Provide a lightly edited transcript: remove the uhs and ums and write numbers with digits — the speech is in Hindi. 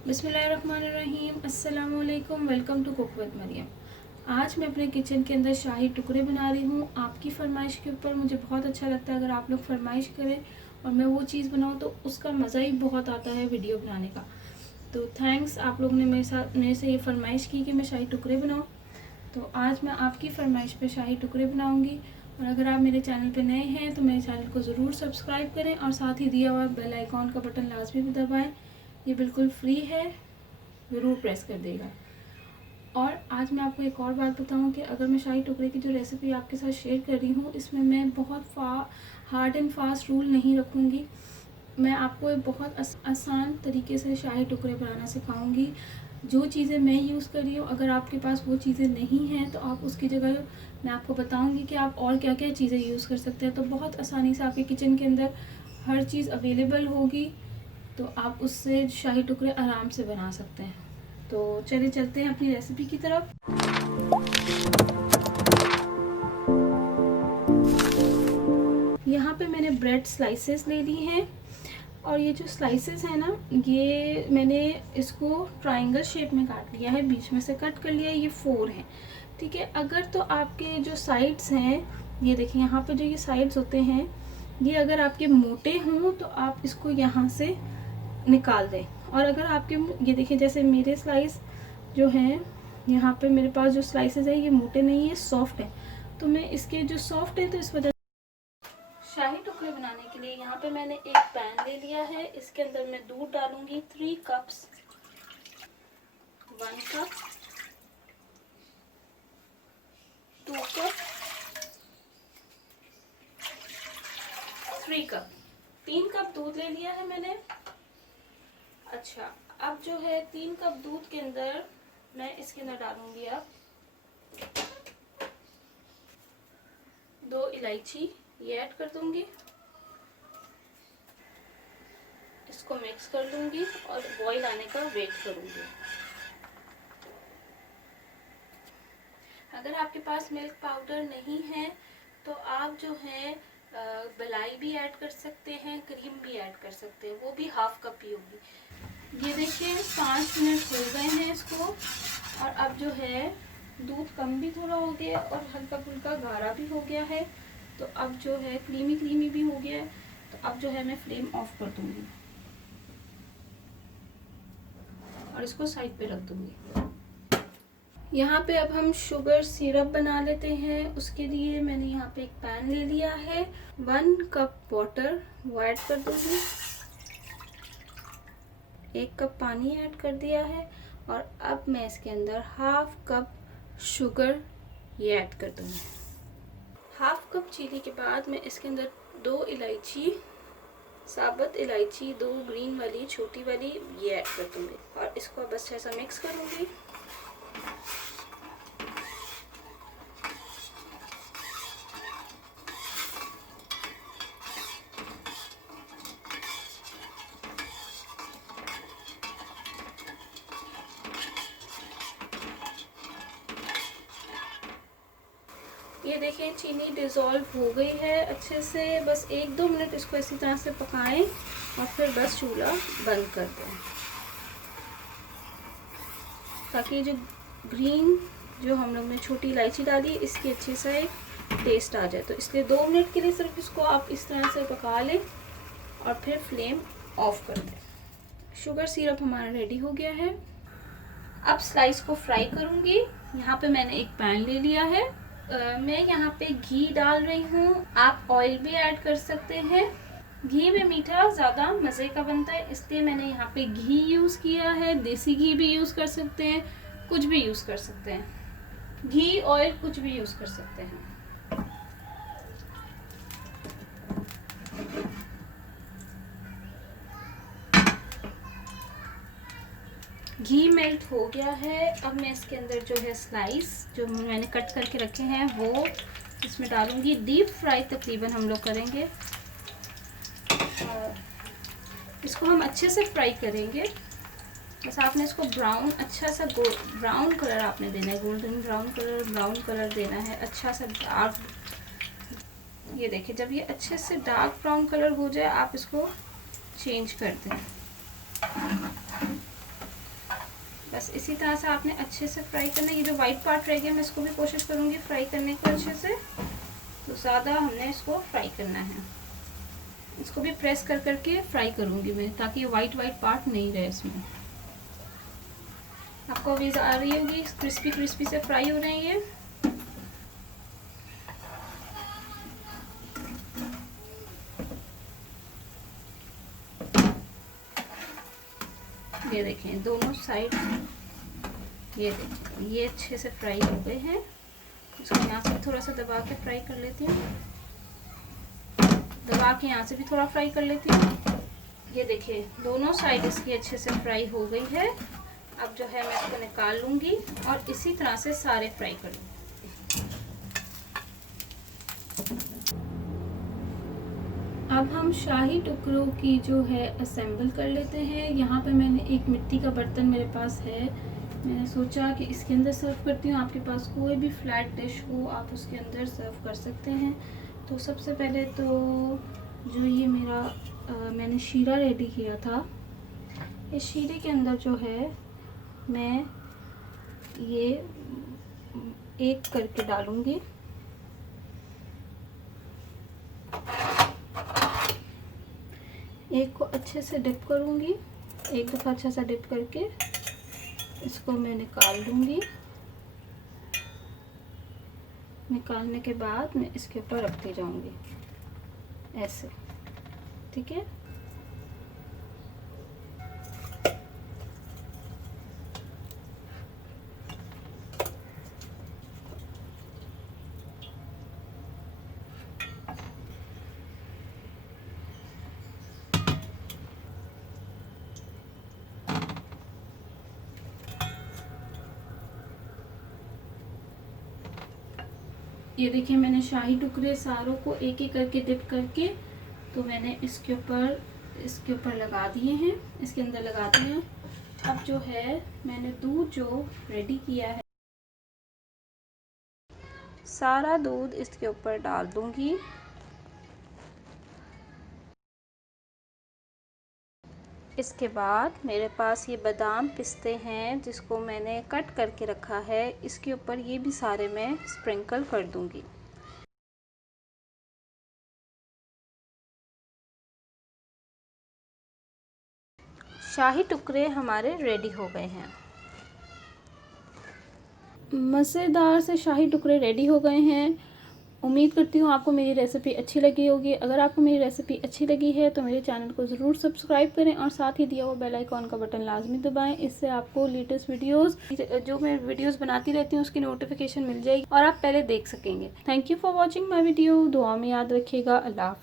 बिस्मिल्लाहिर्रहमानिर्रहीम, अस्सलाम वालेकुम। Welcome to cook with Maryam. आज मैं अपने किचन के अंदर शाही टुकड़े बना रही हूँ। आपकी फरमाइश के ऊपर मुझे बहुत अच्छा लगता है अगर आप लोग फरमाइश करें और मैं वो चीज़ बनाऊँ तो उसका मज़ा ही बहुत आता है वीडियो बनाने का। तो थैंक्स, आप लोग ने मेरे से ये फरमाइश की कि मैं शाही टुकड़े बनाऊँ, तो आज मैं आपकी फरमाइश पे शाही टुकड़े बनाऊँगी। और अगर आप मेरे चैनल पे नए हैं तो मेरे चैनल को ज़रूर सब्सक्राइब करें और साथ ही दिया हुआ बेल आइकॉन का बटन लाजमी भी दबाएं। ये बिल्कुल फ्री है, ज़रूर प्रेस कर देगा। और आज मैं आपको एक और बात बताऊं कि अगर मैं शाही टुकड़े की जो रेसिपी आपके साथ शेयर कर रही हूँ इसमें मैं बहुत हार्ड एंड फास्ट रूल नहीं रखूँगी। मैं आपको एक बहुत आसान तरीके से शाही टुकड़े बनाना सिखाऊंगी। जो चीज़ें मैं यूज़ कर रही हूँ अगर आपके पास वो चीज़ें नहीं हैं तो आप उसकी जगह मैं आपको बताऊंगी कि आप और क्या क्या चीज़ें यूज़ कर सकते हैं। तो बहुत आसानी से आपके किचन के अंदर हर चीज़ अवेलेबल होगी, तो आप उससे शाही टुकड़े आराम से बना सकते हैं। तो चलिए चलते हैं अपनी रेसिपी की तरफ। यहाँ पे मैंने ब्रेड स्लाइसेस ले ली हैं और ये जो स्लाइसेस है ना, ये मैंने इसको ट्रायंगल शेप में काट लिया है, बीच में से कट कर लिया है। ये 4 है, ठीक है। अगर तो आपके जो साइड्स हैं, ये देखिए यहाँ पे जो ये साइड्स होते हैं, ये अगर आपके मोटे हों तो आप इसको यहाँ से निकाल दें। और अगर आपके, ये देखिए जैसे मेरे स्लाइस जो हैं, यहाँ पे मेरे पास जो स्लाइसेस है ये मोटे नहीं है, सॉफ्ट है, तो मैं इसके जो सॉफ्ट है तो इस वजह शाही टुकड़े बनाने के लिए यहाँ पे मैंने एक पैन ले लिया है। इसके अंदर मैं दूध डालूंगी 3 cups, 1 cup, 2 cup, 3 cup, 3 cup दूध ले लिया है मैंने। अच्छा, अब जो है 3 कप दूध के अंदर मैं इसके अंदर डालूंगी अब 2 इलायची, ये ऐड कर दूंगी। इसको मिक्स कर दूंगी और बॉईल आने का वेट करूंगी। अगर आपके पास मिल्क पाउडर नहीं है तो आप जो है मलाई भी ऐड कर सकते हैं, क्रीम भी ऐड कर सकते हैं, वो भी हाफ कप ही होगी। ये देखिए 5 मिनट हो गए हैं इसको, और अब जो है दूध कम भी थोड़ा हो गया और हल्का फुल्का गाढ़ा भी हो गया है। तो अब जो है क्रीमी क्रीमी भी हो गया है, तो अब जो है मैं फ्लेम ऑफ कर दूंगी और इसको साइड पे रख दूंगी। यहाँ पे अब हम शुगर सिरप बना लेते हैं। उसके लिए मैंने यहाँ पे एक पैन ले लिया है, 1 कप वाटर वो ऐड कर दूंगी, 1 कप पानी ऐड कर दिया है, और अब मैं इसके अंदर हाफ कप शुगर ये ऐड कर दूंगी। हाफ कप चीनी के बाद मैं इसके अंदर 2 इलायची, साबुत इलायची 2 ग्रीन वाली छोटी वाली, ये ऐड कर दूंगी और इसको बस ऐसा मिक्स करूंगी। ये देखिए चीनी डिज़ोल्व हो गई है अच्छे से। बस 1-2 मिनट इसको इसी तरह से पकाएं और फिर बस चूल्हा बंद कर दें, ताकि जो ग्रीन जो हम लोग ने छोटी इलायची डाली इसकी अच्छे से एक टेस्ट आ जाए। तो इसलिए 2 मिनट के लिए सिर्फ इसको आप इस तरह से पका लें और फिर फ्लेम ऑफ कर दें। शुगर सिरप हमारा रेडी हो गया है। अब स्लाइस को फ्राई करूँगी। यहाँ पे मैंने एक पैन ले लिया है, मैं यहाँ पे घी डाल रही हूँ, आप ऑयल भी ऐड कर सकते हैं। घी में मीठा ज़्यादा मज़े का बनता है, इसलिए मैंने यहाँ पे घी यूज़ किया है। देसी घी भी यूज़ कर सकते हैं, कुछ भी यूज़ कर सकते हैं, घी ऑयल कुछ भी यूज़ कर सकते हैं। घी मेल्ट हो गया है। अब मैं इसके अंदर जो है स्लाइस जो मैंने कट करके रखे हैं वो इसमें डालूंगी। डीप फ्राई तकरीबन हम लोग करेंगे और इसको हम अच्छे से फ्राई करेंगे। बस आपने इसको ब्राउन, अच्छा सा ब्राउन कलर आपने देना है, गोल्डन ब्राउन कलर देना है, अच्छा सा डार्क। ये देखिए जब ये अच्छे से डार्क ब्राउन कलर हो जाए आप इसको चेंज कर दें। बस इसी तरह से आपने अच्छे से फ्राई करना है। ये जो वाइट पार्ट रह गया मैं इसको भी कोशिश करूँगी फ्राई करने को अच्छे से, तो ज़्यादा हमने इसको फ्राई करना है। इसको भी प्रेस कर करके फ्राई करूँगी मैं, ताकि ये वाइट पार्ट नहीं रहे इसमें। आपको आवाज़ आ रही होगी, क्रिस्पी क्रिस्पी से फ्राई हो रहे हैं ये देखें दोनों साइड, ये देखें ये अच्छे से फ्राई हो गए हैं। इसको यहाँ से थोड़ा सा दबा के फ्राई कर लेती हूँ, दबा के यहाँ से भी थोड़ा फ्राई कर लेती हूँ। ये देखिए दोनों साइड इसकी अच्छे से फ्राई हो गई है। अब जो है मैं इसको निकाल लूँगी और इसी तरह से सारे फ्राई कर लूँगी। अब हम शाही टुकड़ों की जो है असेंबल कर लेते हैं। यहाँ पे मैंने एक मिट्टी का बर्तन मेरे पास है, मैंने सोचा कि इसके अंदर सर्व करती हूँ। आपके पास कोई भी फ्लैट डिश हो आप उसके अंदर सर्व कर सकते हैं। तो सबसे पहले तो जो ये मेरा मैंने शीरा रेडी किया था, इस शीरे के अंदर जो है मैं ये एक करके डालूँगी। एक को अच्छे से डिप करूँगी, एक दफ़ा अच्छा सा डिप करके इसको मैं निकाल लूँगी। निकालने के बाद मैं इसके ऊपर रखती जाऊँगी ऐसे, ठीक है। ये देखिए मैंने शाही टुकड़े सारों को एक एक करके डिप करके तो मैंने इसके ऊपर लगा दिए हैं, इसके अंदर लगा दिए हैं। अब जो है मैंने दूध जो रेडी किया है, सारा दूध इसके ऊपर डाल दूंगी। इसके बाद मेरे पास ये बादाम पिस्ते हैं जिसको मैंने कट करके रखा है, इसके ऊपर ये भी सारे मैं स्प्रिंकल कर दूंगी। शाही टुकड़े हमारे रेडी हो गए हैं। मज़ेदार से शाही टुकड़े रेडी हो गए हैं। उम्मीद करती हूँ आपको मेरी रेसिपी अच्छी लगी होगी। अगर आपको मेरी रेसिपी अच्छी लगी है तो मेरे चैनल को ज़रूर सब्सक्राइब करें और साथ ही दिया हुआ बेल आइकॉन का बटन लाजमी दबाएं। इससे आपको लेटेस्ट वीडियोस जो मैं वीडियोस बनाती रहती हूँ उसकी नोटिफिकेशन मिल जाएगी और आप पहले देख सकेंगे। Thank you for watching my video. दुआ में याद रखिएगा। अल्लाह।